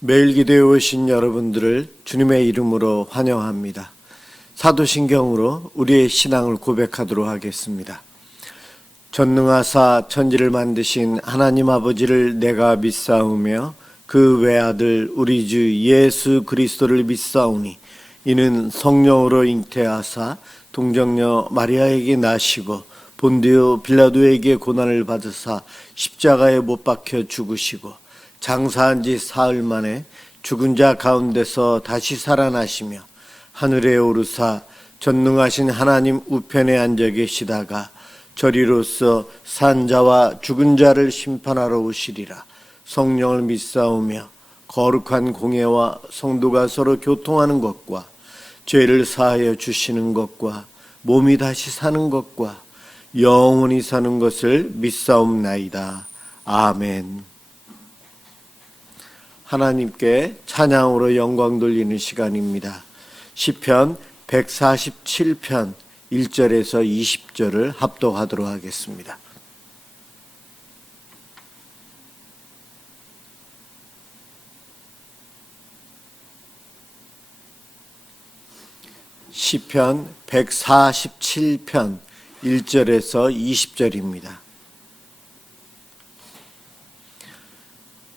매일 기도에 오신 여러분들을 주님의 이름으로 환영합니다. 사도신경으로 우리의 신앙을 고백하도록 하겠습니다. 전능하사 천지를 만드신 하나님 아버지를 내가 믿사오며 그 외아들 우리 주 예수 그리스도를 믿사오니 이는 성령으로 잉태하사 동정녀 마리아에게 나시고 본디오 빌라도에게 고난을 받으사 십자가에 못 박혀 죽으시고 장사한 지 사흘 만에 죽은 자 가운데서 다시 살아나시며 하늘에 오르사 전능하신 하나님 우편에 앉아 계시다가 저리로서 산 자와 죽은 자를 심판하러 오시리라. 성령을 믿사오며 거룩한 공예와 성도가 서로 교통하는 것과 죄를 사하여 주시는 것과 몸이 다시 사는 것과 영원히 사는 것을 믿사옵나이다. 아멘. 하나님께 찬양으로 영광 돌리는 시간입니다. 시편 147편 1절에서 20절을 합독하도록 하겠습니다. 시편 147편 1절에서 20절입니다.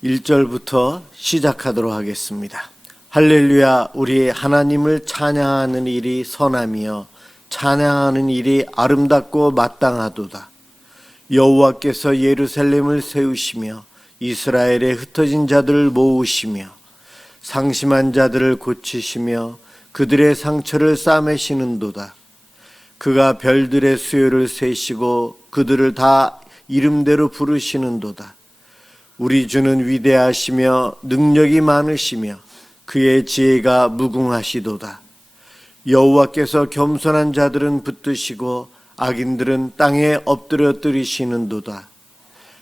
1절부터 시작하도록 하겠습니다. 할렐루야, 우리 하나님을 찬양하는 일이 선하며 찬양하는 일이 아름답고 마땅하도다. 여호와께서 예루살렘을 세우시며 이스라엘에 흩어진 자들을 모으시며 상심한 자들을 고치시며 그들의 상처를 싸매시는도다. 그가 별들의 수요를 세시고 그들을 다 이름대로 부르시는도다. 우리 주는 위대하시며 능력이 많으시며 그의 지혜가 무궁하시도다. 여호와께서 겸손한 자들은 붙드시고 악인들은 땅에 엎드려뜨리시는도다.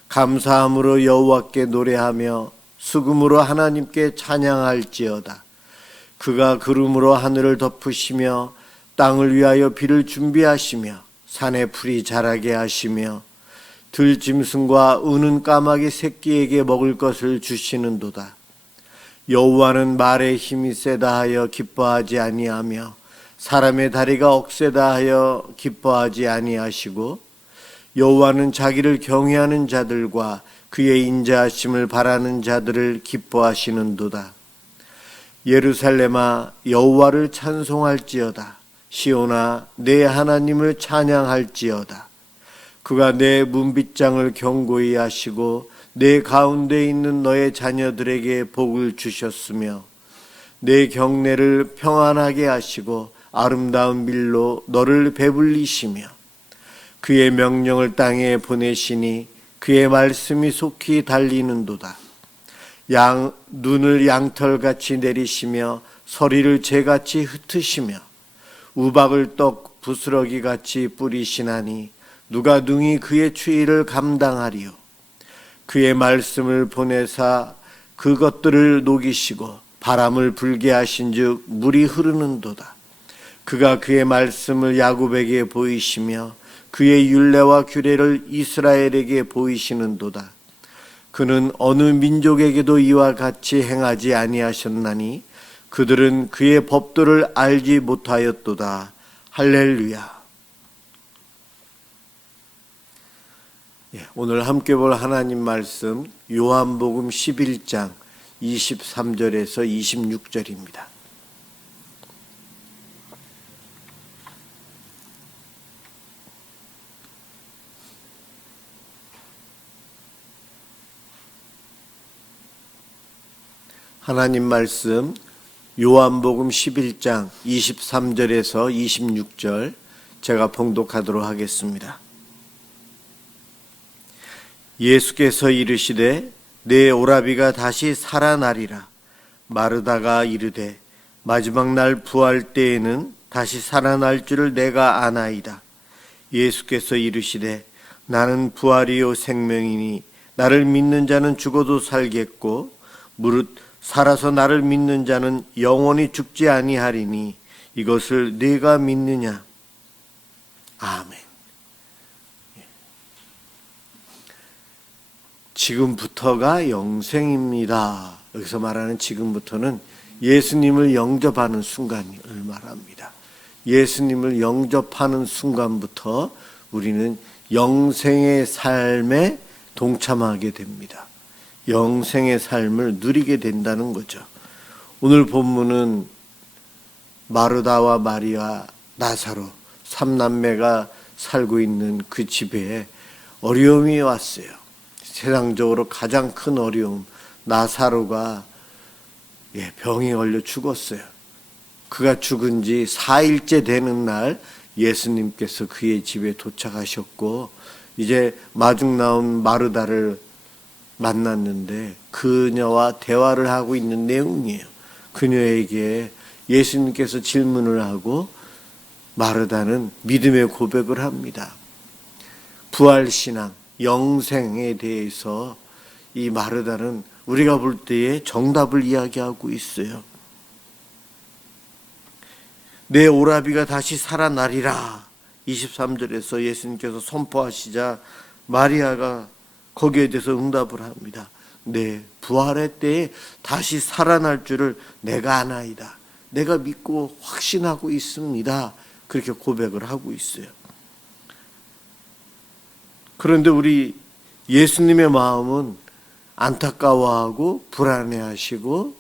감사함으로 여호와께 노래하며 수금으로 하나님께 찬양할지어다. 그가 구름으로 하늘을 덮으시며 땅을 위하여 비를 준비하시며 산에 풀이 자라게 하시며 들짐승과 우는 까마귀 새끼에게 먹을 것을 주시는도다. 여호와는 말에 힘이 세다 하여 기뻐하지 아니하며 사람의 다리가 억세다 하여 기뻐하지 아니하시고 여호와는 자기를 경외하는 자들과 그의 인자하심을 바라는 자들을 기뻐하시는도다. 예루살렘아, 여호와를 찬송할지어다. 시온아, 내 하나님을 찬양할지어다. 그가 내 문빗장을 견고히 하시고 내 가운데 있는 너의 자녀들에게 복을 주셨으며 내 경내를 평안하게 하시고 아름다운 밀로 너를 배불리시며 그의 명령을 땅에 보내시니 그의 말씀이 속히 달리는도다. 눈을 양털같이 내리시며 서리를 재같이 흩으시며 우박을 떡 부스러기같이 뿌리시나니 누가 능히 그의 추위를 감당하리요. 그의 말씀을 보내사 그것들을 녹이시고 바람을 불게 하신즉 물이 흐르는도다. 그가 그의 말씀을 야곱에게 보이시며 그의 율례와 규례를 이스라엘에게 보이시는도다. 그는 어느 민족에게도 이와 같이 행하지 아니하셨나니 그들은 그의 법도를 알지 못하였도다. 할렐루야. 오늘 함께 볼 하나님 말씀 요한복음 11장 23절에서 26절입니다. 하나님 말씀 요한복음 11장 23절에서 26절 제가 봉독하도록 하겠습니다. 예수께서 이르시되 내 오라비가 다시 살아나리라. 마르다가 이르되 마지막 날 부활 때에는 다시 살아날 줄을 내가 아나이다. 예수께서 이르시되 나는 부활이요 생명이니 나를 믿는 자는 죽어도 살겠고 무릇 살아서 나를 믿는 자는 영원히 죽지 아니하리니 이것을 네가 믿느냐? 아멘. 지금부터가 영생입니다. 여기서 말하는 지금부터는 예수님을 영접하는 순간을 말합니다. 예수님을 영접하는 순간부터 우리는 영생의 삶에 동참하게 됩니다. 영생의 삶을 누리게 된다는 거죠. 오늘 본문은 마르다와 마리아, 나사로 삼남매가 살고 있는 그 집에 어려움이 왔어요. 세상적으로 가장 큰 어려움, 나사로가 병이 걸려 죽었어요. 그가 죽은 지 4일째 되는 날 예수님께서 그의 집에 도착하셨고 이제 마중 나온 마르다를 만났는데 그녀와 대화를 하고 있는 내용이에요. 그녀에게 예수님께서 질문을 하고 마르다는 믿음의 고백을 합니다. 부활신앙, 영생에 대해서 이 마르다는 우리가 볼 때에 정답을 이야기하고 있어요. 내 오라비가 다시 살아나리라. 23절에서 예수님께서 선포하시자 마리아가 거기에 대해서 응답을 합니다. 네, 부활의 때에 다시 살아날 줄을 내가 아나이다. 내가 믿고 확신하고 있습니다. 그렇게 고백을 하고 있어요. 그런데 우리 예수님의 마음은 안타까워하고 불안해하시고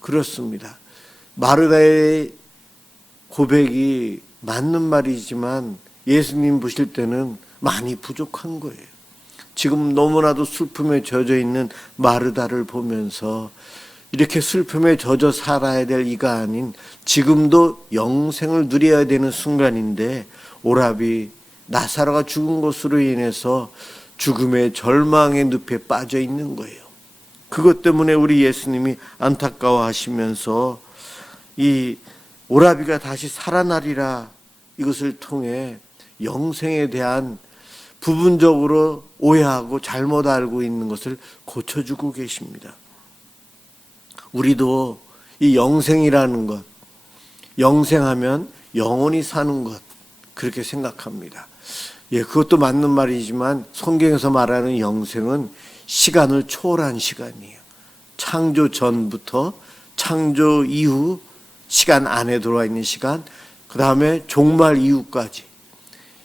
그렇습니다. 마르다의 고백이 맞는 말이지만 예수님 보실 때는 많이 부족한 거예요. 지금 너무나도 슬픔에 젖어 있는 마르다를 보면서 이렇게 슬픔에 젖어 살아야 될 이가 아닌 지금도 영생을 누려야 되는 순간인데 오라비 나사로가 죽은 것으로 인해서 죽음의 절망의 늪에 빠져 있는 거예요. 그것 때문에 우리 예수님이 안타까워하시면서 이 오라비가 다시 살아나리라 이것을 통해 영생에 대한 부분적으로 오해하고 잘못 알고 있는 것을 고쳐주고 계십니다. 우리도 이 영생이라는 것, 영생하면 영원히 사는 것 그렇게 생각합니다. 그것도 맞는 말이지만 성경에서 말하는 영생은 시간을 초월한 시간이에요. 창조 전부터 창조 이후 시간 안에 들어와 있는 시간, 그 다음에 종말 이후까지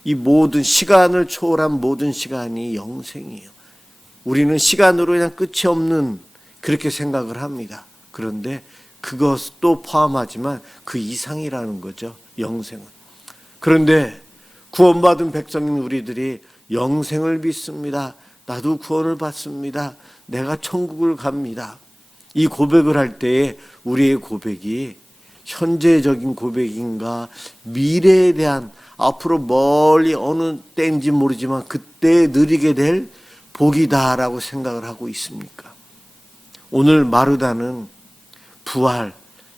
이 모든 시간을 초월한 모든 시간이 영생이에요. 우리는 시간으로 그냥 끝이 없는 그렇게 생각을 합니다. 그런데 그것도 포함하지만 그 이상이라는 거죠. 영생은. 그런데 구원받은 백성인 우리들이 영생을 믿습니다. 나도 구원을 받습니다. 내가 천국을 갑니다. 이 고백을 할 때에 우리의 고백이 현재적인 고백인가 미래에 대한 앞으로 멀리 어느 때인지 모르지만 그때 누리게 될 복이다라고 생각을 하고 있습니까? 오늘 마르다는 부활,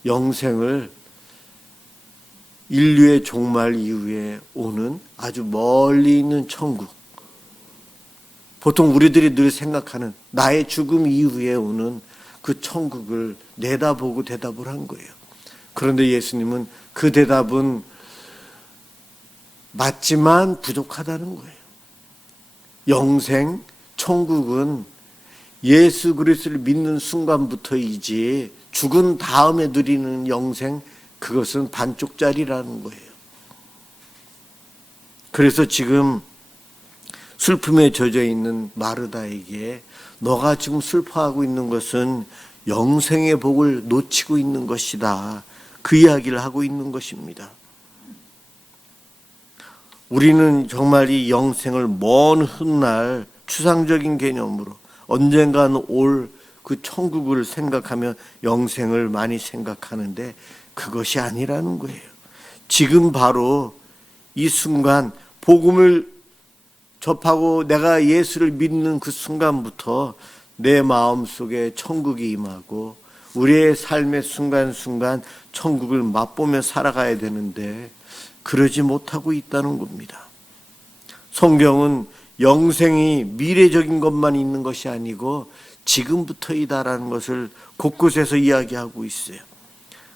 영생을 인류의 종말 이후에 오는 아주 멀리 있는 천국, 보통 우리들이 늘 생각하는 나의 죽음 이후에 오는 그 천국을 내다보고 대답을 한 거예요. 그런데 예수님은 그 대답은 맞지만 부족하다는 거예요. 영생, 천국은 예수 그리스도를 믿는 순간부터이지 죽은 다음에 누리는 영생, 그것은 반쪽짜리라는 거예요. 그래서 지금 슬픔에 젖어 있는 마르다에게 너가 지금 슬퍼하고 있는 것은 영생의 복을 놓치고 있는 것이다. 그 이야기를 하고 있는 것입니다. 우리는 정말 이 영생을 먼 훗날 추상적인 개념으로 언젠가는 올 그 천국을 생각하며 영생을 많이 생각하는데 그것이 아니라는 거예요. 지금 바로 이 순간 복음을 접하고 내가 예수를 믿는 그 순간부터 내 마음속에 천국이 임하고 우리의 삶의 순간순간 천국을 맛보며 살아가야 되는데 그러지 못하고 있다는 겁니다. 성경은 영생이 미래적인 것만 있는 것이 아니고 지금부터이다라는 것을 곳곳에서 이야기하고 있어요.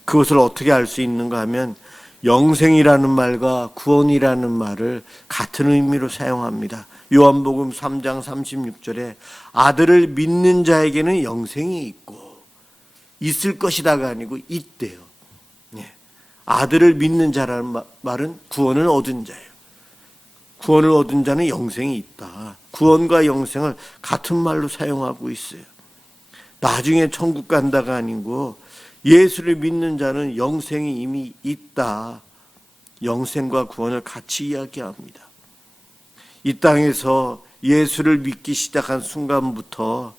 그것을 어떻게 알 수 있는가 하면 영생이라는 말과 구원이라는 말을 같은 의미로 사용합니다. 요한복음 3장 36절에 아들을 믿는 자에게는 영생이 있고, 있을 것이다가 아니고 있대요. 아들을 믿는 자라는 말은 구원을 얻은 자예요. 구원을 얻은 자는 영생이 있다. 구원과 영생을 같은 말로 사용하고 있어요. 나중에 천국 간다가 아니고 예수를 믿는 자는 영생이 이미 있다. 영생과 구원을 같이 이야기합니다. 이 땅에서 예수를 믿기 시작한 순간부터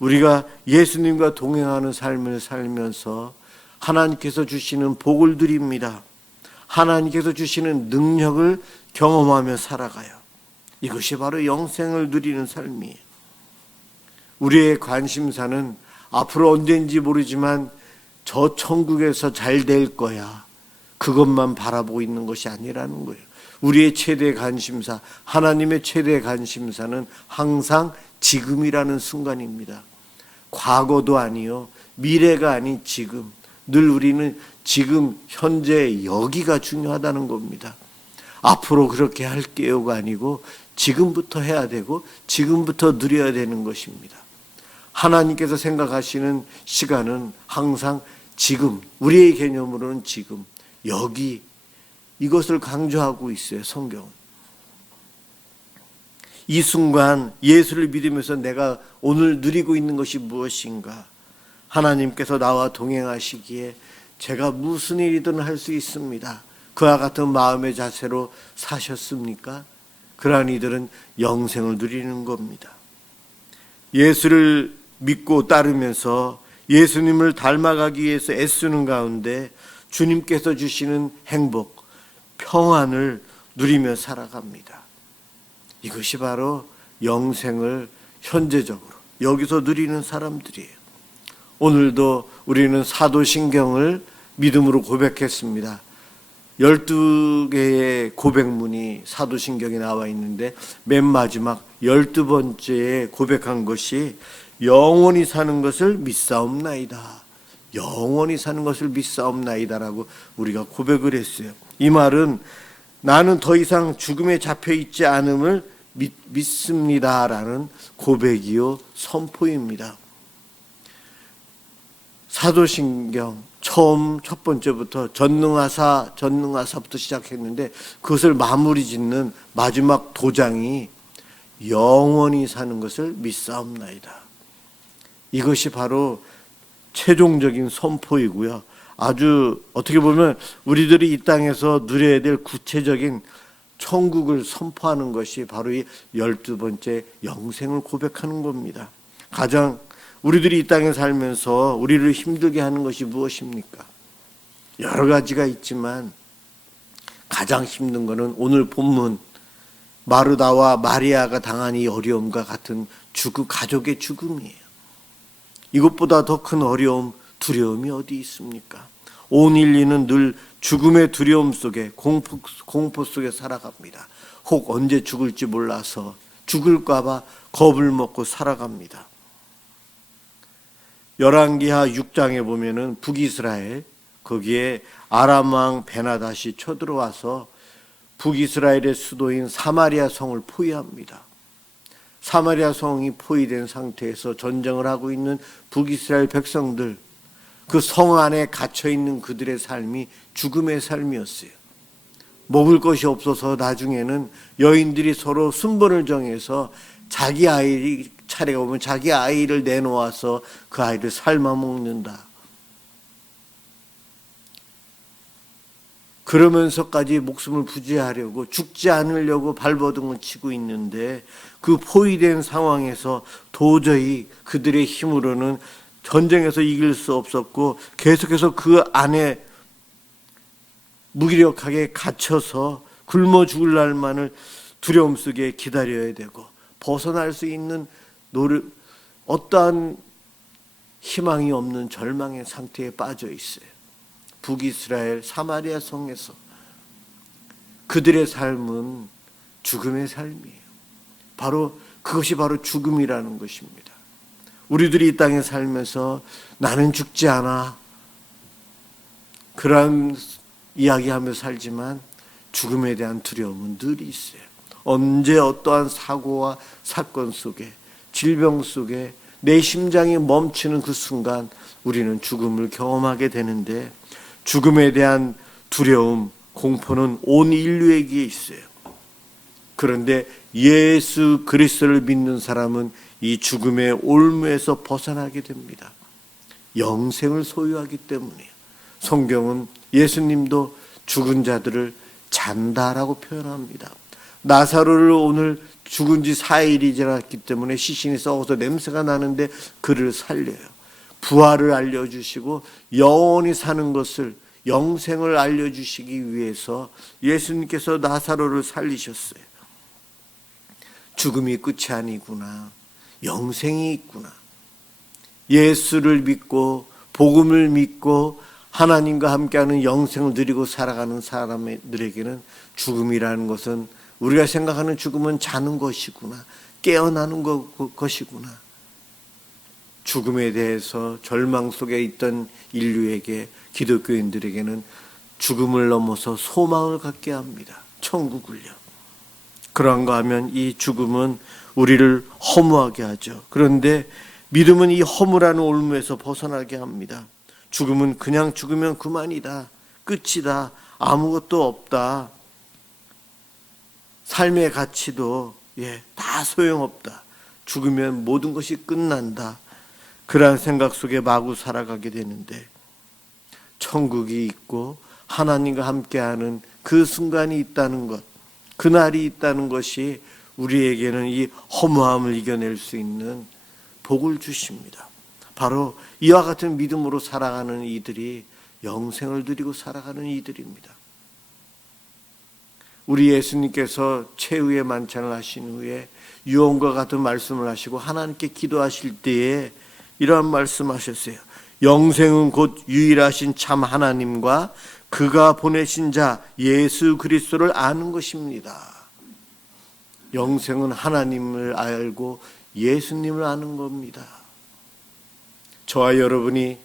우리가 예수님과 동행하는 삶을 살면서 하나님께서 주시는 복을 드립니다. 하나님께서 주시는 능력을 경험하며 살아가요. 이것이 바로 영생을 누리는 삶이에요. 우리의 관심사는 앞으로 언제인지 모르지만 저 천국에서 잘 될 거야, 그것만 바라보고 있는 것이 아니라는 거예요. 우리의 최대 관심사, 하나님의 최대 관심사는 항상 지금이라는 순간입니다. 과거도 아니요, 미래가 아닌 지금. 늘 우리는 지금 현재 여기가 중요하다는 겁니다. 앞으로 그렇게 할게요가 아니고 지금부터 해야 되고 지금부터 누려야 되는 것입니다. 하나님께서 생각하시는 시간은 항상 지금, 우리의 개념으로는 지금, 여기, 이것을 강조하고 있어요, 성경은. 이 순간 예수를 믿으면서 내가 오늘 누리고 있는 것이 무엇인가? 하나님께서 나와 동행하시기에 제가 무슨 일이든 할 수 있습니다. 그와 같은 마음의 자세로 사셨습니까? 그러한 이들은 영생을 누리는 겁니다. 예수를 믿고 따르면서 예수님을 닮아가기 위해서 애쓰는 가운데 주님께서 주시는 행복, 평안을 누리며 살아갑니다. 이것이 바로 영생을 현재적으로 여기서 누리는 사람들이에요. 오늘도 우리는 사도신경을 믿음으로 고백했습니다. 12개의 고백문이 사도신경에 나와 있는데 맨 마지막 12번째에 고백한 것이 영원히 사는 것을 믿사옵나이다. 영원히 사는 것을 믿사옵나이다라고 우리가 고백을 했어요. 이 말은 나는 더 이상 죽음에 잡혀 있지 않음을 믿습니다라는 고백이요 선포입니다. 사도신경 처음 첫 번째부터 전능하사부터 시작했는데 그것을 마무리 짓는 마지막 도장이 영원히 사는 것을 믿사옵나이다. 이것이 바로 최종적인 선포이고요. 아주 어떻게 보면 우리들이 이 땅에서 누려야 될 구체적인 천국을 선포하는 것이 바로 이 12번째 영생을 고백하는 겁니다. 가장 우리들이 이 땅에 살면서 우리를 힘들게 하는 것이 무엇입니까? 여러 가지가 있지만 가장 힘든 것은 오늘 본문 마르다와 마리아가 당한 이 어려움과 같은 죽음, 가족의 죽음이에요. 이것보다 더 큰 어려움, 두려움이 어디 있습니까? 온 인류는 늘 죽음의 두려움 속에 공포 속에 살아갑니다. 혹 언제 죽을지 몰라서 죽을까 봐 겁을 먹고 살아갑니다. 열왕기하 6장에 보면은 북이스라엘, 거기에 아람 왕 베나닷이 쳐들어와서 북이스라엘의 수도인 사마리아 성을 포위합니다. 사마리아 성이 포위된 상태에서 전쟁을 하고 있는 북이스라엘 백성들, 그 성 안에 갇혀 있는 그들의 삶이 죽음의 삶이었어요. 먹을 것이 없어서 나중에는 여인들이 서로 순번을 정해서 자기 아이 차례가 오면 자기 아이를 내놓아서 그 아이를 삶아 먹는다. 그러면서까지 목숨을 부지하려고 죽지 않으려고 발버둥을 치고 있는데 그 포위된 상황에서 도저히 그들의 힘으로는 전쟁에서 이길 수 없었고 계속해서 그 안에 무기력하게 갇혀서 굶어 죽을 날만을 두려움 속에 기다려야 되고 벗어날 수 있는 어떠한 희망이 없는 절망의 상태에 빠져 있어요. 북이스라엘 사마리아 성에서 그들의 삶은 죽음의 삶이에요. 바로 그것이 바로 죽음이라는 것입니다. 우리들이 이 땅에 살면서 나는 죽지 않아 그런 이야기하며 살지만 죽음에 대한 두려움은 늘 있어요. 언제 어떠한 사고와 사건 속에, 질병 속에 내 심장이 멈추는 그 순간 우리는 죽음을 경험하게 되는데, 죽음에 대한 두려움, 공포는 온 인류에게 있어요. 그런데 예수 그리스도를 믿는 사람은 이 죽음의 올무에서 벗어나게 됩니다. 영생을 소유하기 때문이에요. 성경은 예수님도 죽은 자들을 잔다라고 표현합니다. 나사로를 오늘 죽은 지 4일이 지났기 때문에 시신이 썩어서 냄새가 나는데 그를 살려요. 부활을 알려주시고 영원히 사는 것을, 영생을 알려주시기 위해서 예수님께서 나사로를 살리셨어요. 죽음이 끝이 아니구나, 영생이 있구나. 예수를 믿고 복음을 믿고 하나님과 함께하는 영생을 누리고 살아가는 사람들에게는 죽음이라는 것은, 우리가 생각하는 죽음은 자는 것이구나, 깨어나는 것이구나. 죽음에 대해서 절망 속에 있던 인류에게, 기독교인들에게는 죽음을 넘어서 소망을 갖게 합니다. 천국을요. 그런가 하면 이 죽음은 우리를 허무하게 하죠. 그런데 믿음은 이 허무라는 올무에서 벗어나게 합니다. 죽음은 그냥 죽으면 그만이다, 끝이다, 아무것도 없다, 삶의 가치도 다 소용없다, 죽으면 모든 것이 끝난다, 그러한 생각 속에 마구 살아가게 되는데, 천국이 있고 하나님과 함께하는 그 순간이 있다는 것, 그날이 있다는 것이 우리에게는 이 허무함을 이겨낼 수 있는 복을 주십니다. 바로 이와 같은 믿음으로 살아가는 이들이 영생을 누리고 살아가는 이들입니다. 우리 예수님께서 최후의 만찬을 하신 후에 유언과 같은 말씀을 하시고 하나님께 기도하실 때에 이러한 말씀하셨어요. 영생은 곧 유일하신 참 하나님과 그가 보내신 자 예수 그리스도를 아는 것입니다. 영생은 하나님을 알고 예수님을 아는 겁니다. 저와 여러분이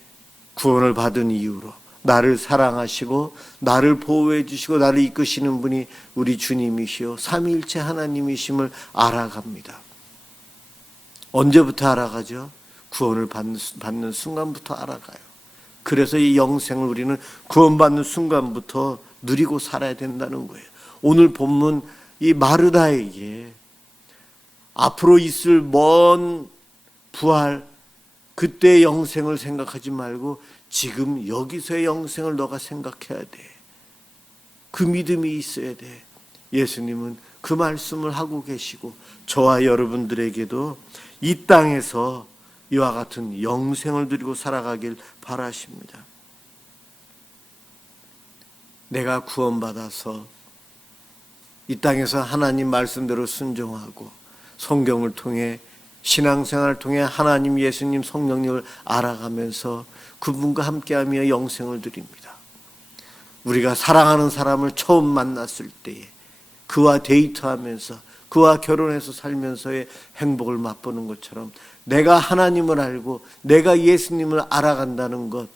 구원을 받은 이유로 나를 사랑하시고 나를 보호해 주시고 나를 이끄시는 분이 우리 주님이시요 삼위일체 하나님이심을 알아갑니다. 언제부터 알아가죠? 구원을 받는 순간부터 알아가요. 그래서 이 영생을 우리는 구원받는 순간부터 누리고 살아야 된다는 거예요. 오늘 본문 이 마르다에게 앞으로 있을 먼 부활, 그때의 영생을 생각하지 말고 지금 여기서의 영생을 너가 생각해야 돼. 그 믿음이 있어야 돼. 예수님은 그 말씀을 하고 계시고 저와 여러분들에게도 이 땅에서 이와 같은 영생을 누리고 살아가길 바라십니다. 내가 구원받아서 이 땅에서 하나님 말씀대로 순종하고 성경을 통해 신앙생활을 통해 하나님, 예수님, 성령님을 알아가면서 그분과 함께하며 영생을 누립니다. 우리가 사랑하는 사람을 처음 만났을 때에 그와 데이트하면서 그와 결혼해서 살면서의 행복을 맛보는 것처럼 내가 하나님을 알고 내가 예수님을 알아간다는 것,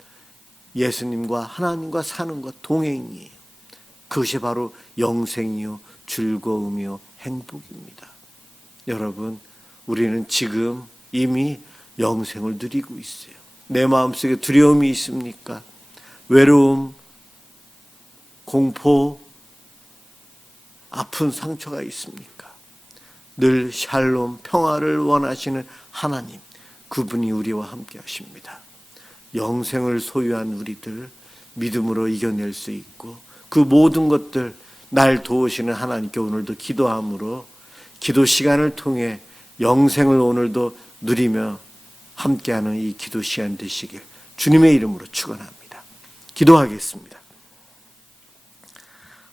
예수님과 하나님과 사는 것 동행이에요. 그것이 바로 영생이요 즐거움이요 행복입니다. 여러분, 우리는 지금 이미 영생을 누리고 있어요. 내 마음속에 두려움이 있습니까? 외로움, 공포, 아픈 상처가 있습니까? 늘 샬롬, 평화를 원하시는 하나님, 그분이 우리와 함께 하십니다. 영생을 소유한 우리들 믿음으로 이겨낼 수 있고 그 모든 것들 날 도우시는 하나님께 오늘도 기도함으로 기도 시간을 통해 영생을 오늘도 누리며 함께하는 이 기도 시간 되시길 주님의 이름으로 축원합니다. 기도하겠습니다.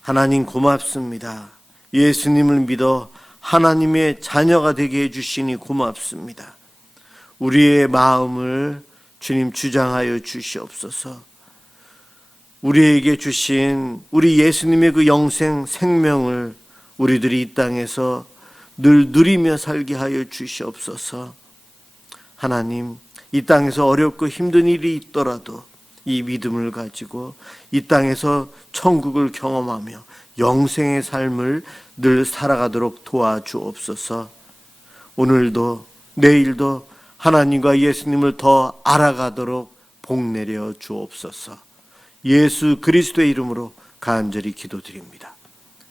하나님 고맙습니다. 예수님을 믿어 하나님의 자녀가 되게 해주시니 고맙습니다. 우리의 마음을 주님 주장하여 주시옵소서. 우리에게 주신 우리 예수님의 그 영생 생명을 우리들이 이 땅에서 늘 누리며 살게 하여 주시옵소서. 하나님, 이 땅에서 어렵고 힘든 일이 있더라도 이 믿음을 가지고 이 땅에서 천국을 경험하며 영생의 삶을 늘 살아가도록 도와주옵소서. 오늘도 내일도 하나님과 예수님을 더 알아가도록 복내려 주옵소서. 예수 그리스도의 이름으로 간절히 기도드립니다.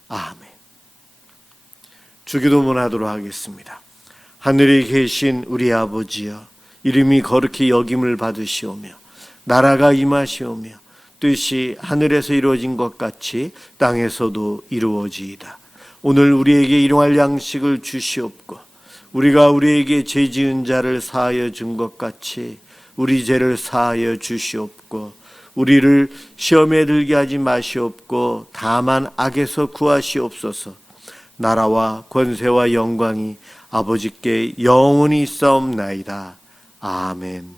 아멘. 주기도문 하도록 하겠습니다. 하늘에 계신 우리 아버지여, 이름이 거룩히 여김을 받으시오며 나라가 임하시오며 뜻이 하늘에서 이루어진 것 같이 땅에서도 이루어지이다. 오늘 우리에게 일용할 양식을 주시옵고 우리가 우리에게 죄 지은 자를 사하여 준 것 같이 우리 죄를 사하여 주시옵고 우리를 시험에 들게 하지 마시옵고 다만 악에서 구하시옵소서. 나라와 권세와 영광이 아버지께 영원히 있사옵나이다. 아멘.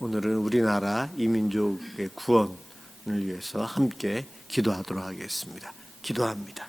오늘은 우리나라 이민족의 구원을 위해서 함께 기도하도록 하겠습니다. 기도합니다.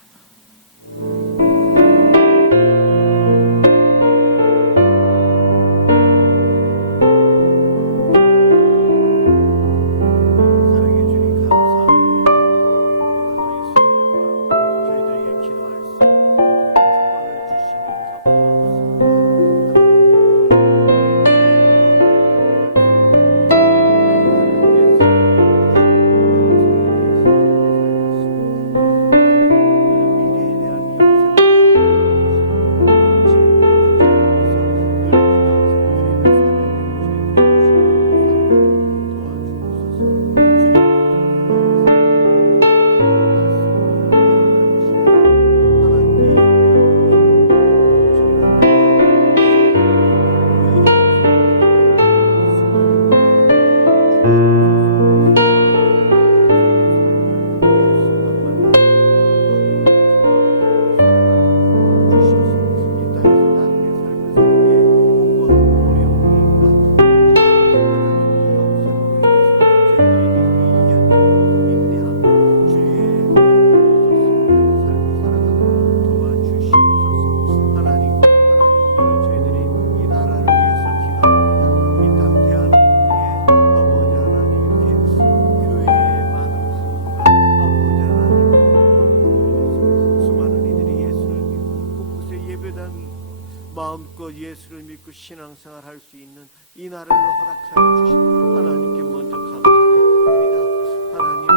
마음껏 예수를 믿고 신앙생활 할 수 있는 이 나라를 허락하여 주신 하나님께 먼저 감사드립니다. 하나님,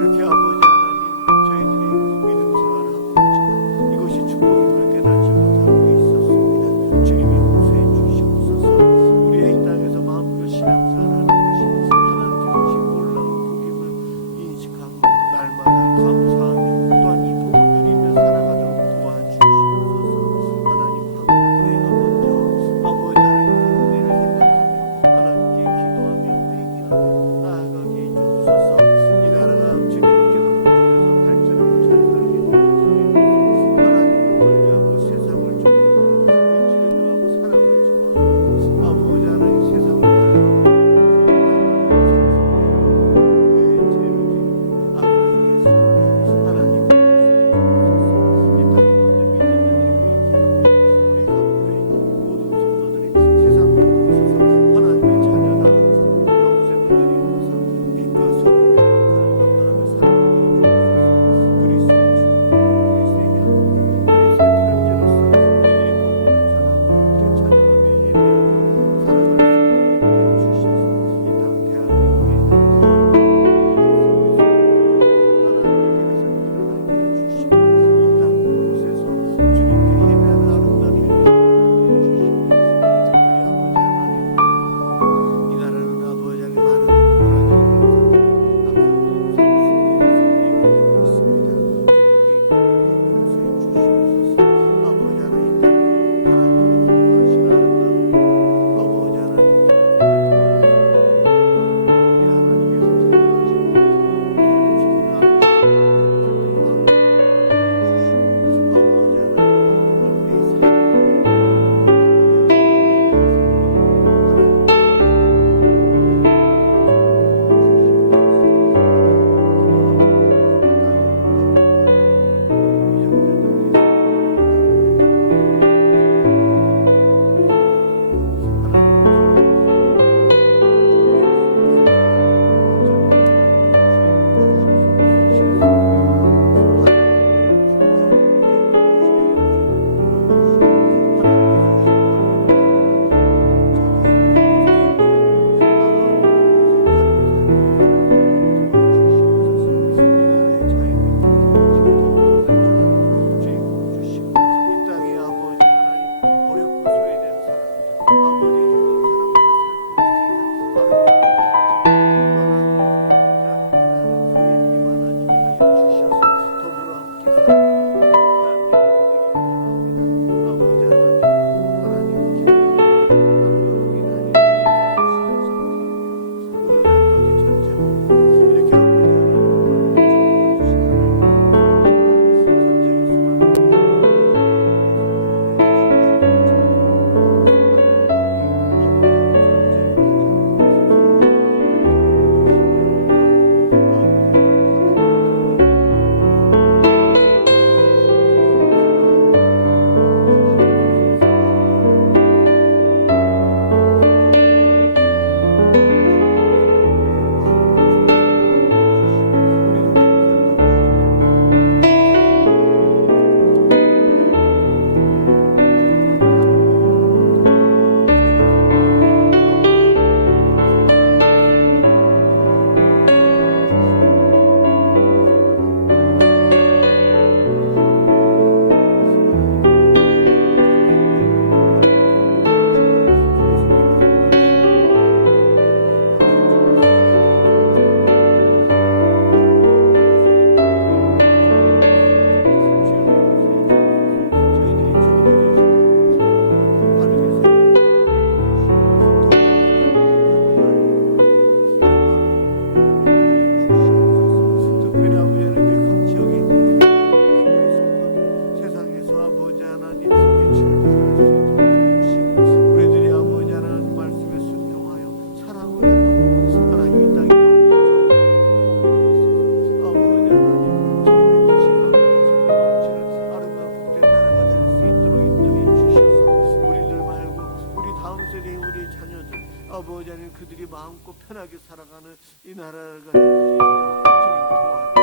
이렇게 아버지 하나님 저희들이 믿음 생활을 하고 있지만 이것이 축복임을 깨닫지 못하고 있었습니다. 주님이 용서해 주시옵소서. 우리의 이 땅에서 마음껏 신앙생활하는 것이 하나님께 주신 놀라운 복임을 인식하고 날마다 감사하며 또한 이 복을 누리며 살아가도록 도와주시옵소서. 하나님, 저희가 먼저 아버지 하나님의 은혜를 생각하며 하나님께 기도하며 회개하며 아버지 하나님 그들이 마음껏 편하게 살아가는 이 나라가 될 수 있도록 주님 도와주시옵소서.